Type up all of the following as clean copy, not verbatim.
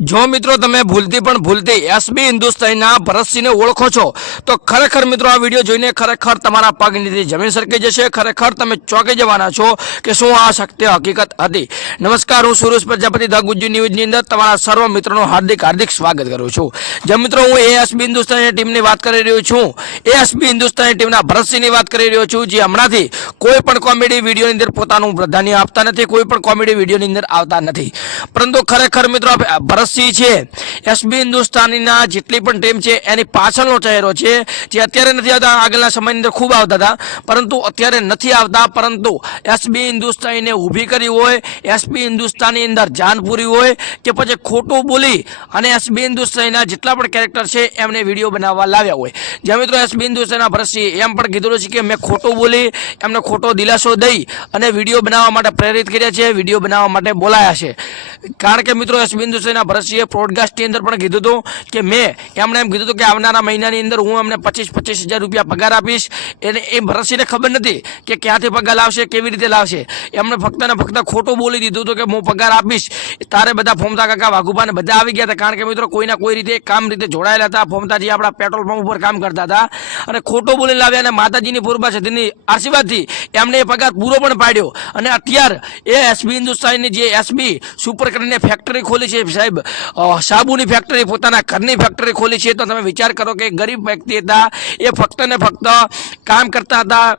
જો મિત્રો તમે ભૂલથી એસબી હિન્દુસ્તાનીના ભરતસિંહને ઓળખો છો તો ખરેખર મિત્રો આ વિડીયો જોઈને ખરેખર તમારા પગ નીચે જમીન સરકી જશે। ખરેખર તમે ચોંકી જવાના છો કે શું આ સત્ય હકીકત હતી। નમસ્કાર, હું સુરેશ પ્રજાપતિ ધ ગુજ્જુ ન્યૂઝની અંદર તમારા સર્વ મિત્રોનું હાર્દિક સ્વાગત કરું છું। જે મિત્રો હું એસબી હિન્દુસ્તાની ટીમની વાત કરી રહ્યો છું, એસબી હિન્દુસ્તાની ટીમના ભરતસિંહની વાત કરી રહ્યો છું, જે હમણાંથી કોઈ પણ કોમેડી વિડીયોની અંદર પોતાનું પ્રાધાન્ય આપતા નથી, કોઈ પણ કોમેડી વિડીયોની અંદર આવતા નથી, પરંતુ ખરેખર મિત્રો ભરતસિંહ છે એસબી હિન્દુસ્તાનીના જેટલી પણ ટીમ છે એની પાછળનો ચહેરો છે, જે અત્યારે નથી આવતા, આગળના સમયની અંદર ખૂબ આવતા હતા પરંતુ અત્યારે નથી આવતા। પરંતુ એસબી હિન્દુસ્તાનીને ઊભી કરી હોય, એસબી હિન્દુસ્તાની અંદર જાન પૂરી હોય કે પછી ખોટું બોલી અને એસબી હિન્દુસ્તાનીના જેટલા પણ કેરેક્ટર છે એમને વિડીયો બનાવવા લાવ્યા હોય। જે મિત્રો એસબી હિન્દુસ્તાનીના ભરતસિંહ એમ પણ કીધું છે કે મેં ખોટું બોલી એમને ખોટો દિલાસો દઈ અને વિડીયો બનાવવા માટે પ્રેરિત કર્યા છે, વિડીયો બનાવવા માટે બોલાયા છે। કારણ કે મિત્રો એસબી હિન્દુસ્તાનીના ભરતસિંહે પોડકાસ્ટની અંદર પણ કીધું હતું કે એમણે એમ કીધું હતું કે આવનારા મહિનાની અંદર હું અમને 25,000 રૂપિયા પગાર આપીશ। એને એ ભરતસિંહને ખબર નથી કે ક્યાંથી પગાર લાવશે, કેવી રીતે લાવશે। એમણે ફક્ત ને ફક્ત ખોટું બોલી દીધું હતું કે હું પગાર આપીશ। તારે બધા ફોમતા કાકા, વાઘુભાને બધા આવી ગયા હતા, કારણ કે મિત્રો કોઈના કોઈ રીતે કામ રીતે જોડાયેલા હતા। ફોમતાજી આપણા પેટ્રોલ પંપ ઉપર કામ કરતા હતા અને ખોટું બોલી લાવ્યા અને માતાજીની પૂર્વા સદીની આશીર્વાદથી એમને એ પગાર પૂરો પણ પાડ્યો। અને અત્યારે એ એસબી હિન્દુસ્તાનીની જે એસબી સુપર કરીને ફેક્ટરી ખોલી છે સાહેબ, સાબુની ફેક્ટરી, પોતાના ઘરની ફેક્ટરી ખોલી છે, તો તમે વિચાર કરો કે ગરીબ વ્યક્તિ હતા, એ ફક્ત ને ફક્ત કામ કરતા હતા,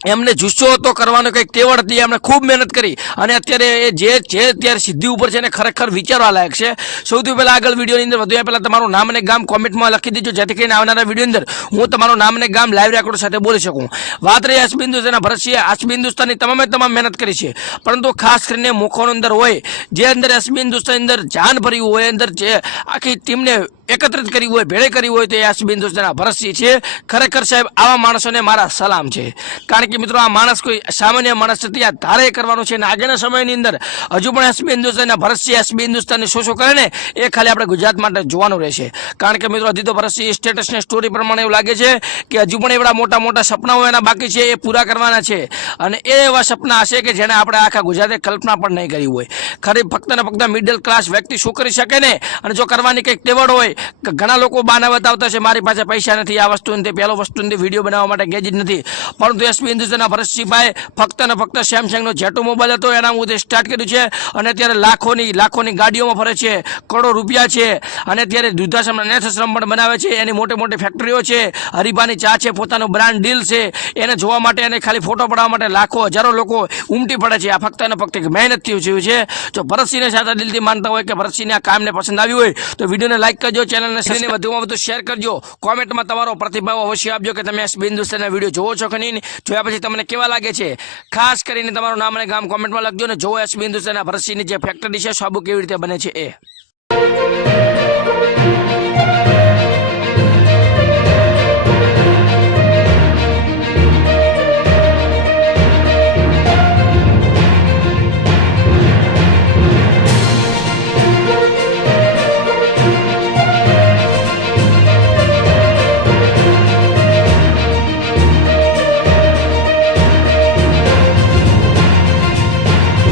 એમને જુસ્સો હતો કરવાનો, કંઈક તેવડ હતી, એમણે ખૂબ મહેનત કરી અને અત્યારે એ જે અત્યારે સિદ્ધિ ઉપર છે એને ખરેખર વિચારવા લાયક છે। સૌથી પહેલાં આગળ વિડીયોની અંદર વધુ પહેલાં તમારું નામ અને ગામ કોમેન્ટમાં લખી દેજો, જેથી કરીને આવનારા વિડીયોની અંદર હું તમારું નામ અને ગામ લાઈવ રેકોર્ડ સાથે બોલી શકું। વાત રહી એસબી હિન્દુસ્તાનના ભરતસિંહે એસબી હિન્દુસ્તાનની તમામ મહેનત કરી છે, પરંતુ ખાસ કરીને મુખોની અંદર હોય, જે અંદર એસબી હિન્દુસ્તાનની અંદર જાન ભરી હોય, અંદર જે આખી ટીમને એકત્રિત કરી હોય, ભેળે કરી હોય, તો એસબી હિન્દુસ્તાનના ભરતસિંહ છે। ખરેખર સાહેબ આવા માણસોને મારા સલામ છે, કારણ કે મિત્રો આ માણસ કોઈ સામાન્ય માણસ નથી, આ ધારે કરવાનું છે। અને આગળના સમયની અંદર હજુ પણ એસબી હિન્દુસ્તાનના ભરતસિંહ એસબી હિન્દુસ્તાનની શું કરે ને એ ખાલી આપણે ગુજરાત માટે જોવાનું રહેશે। કારણ કે મિત્રો હજી તો ભરતસિંહ સ્ટેટસની સ્ટોરી પ્રમાણે એવું લાગે છે કે હજુ પણ એવડા મોટા મોટા સપનાઓ એના બાકી છે, એ પૂરા કરવાના છે, અને એ એવા સપના હશે કે જેને આપણે આખા ગુજરાતે કલ્પના પણ નહીં કરી હોય। ખરી ફક્ત ને ફક્ત મિડલ ક્લાસ વ્યક્તિ શું કરી શકે ને, અને જો કરવાની કંઈક તેવડ હોય, ઘણા લોકો બાના બતાવતા છે મારી પાસે પૈસા નથી, આ વસ્તુ નથી, પહેલો વસ્તુ નથી, વિડીયો બનાવવા માટે ગેજેટ નથી, પરંતુ એસબી હિન્દુસ્તાનના ભરતસિંહભાઈ ફક્ત ને ફક્ત સેમસંગનો જેટો મોબાઈલ હતો એના મુદ્દે સ્ટાર્ટ કર્યું છે, અને અત્યારે લાખોની ગાડીઓમાં ફરે છે, કરોડો રૂપિયા છે, અને અત્યારે વૃદ્ધાશ્રમ અનાથાશ્રમ પણ બનાવે છે, એની મોટી ફેક્ટરીઓ છે, હરીફાની ચા છે, પોતાનું બ્રાન્ડ ડીલ છે, એને જોવા માટે અને ખાલી ફોટો પડાવવા માટે લાખો હજારો લોકો ઉમટી પડે છે। આ ફક્ત ને ફક્ત મહેનતથી થયું છે। જો ભરતસિંહને સાચા દિલથી માનતા હોય કે ભરતસિંહને આ કામને પસંદ આવ્યું હોય તો વિડીયોને લાઈક કરજો, ચેનલને વધુમાં વધુ શેર કરજો, કોમેન્ટમાં તમારો પ્રતિભાવ અવશ્ય આપજો કે તમે એસબી હિન્દુસ્તાનના વિડીયો જોવો છો કે નહીં, જોયા પછી તમને કેવા લાગે છે। ખાસ કરીને તમારું નામ અને ગામ કોમેન્ટમાં લખજો, ને જોવો એસબી હિન્દુસ્તાનના ભરતસિંહની જે ફેક્ટરી છે સાબુ કેવી રીતે બને છે એ।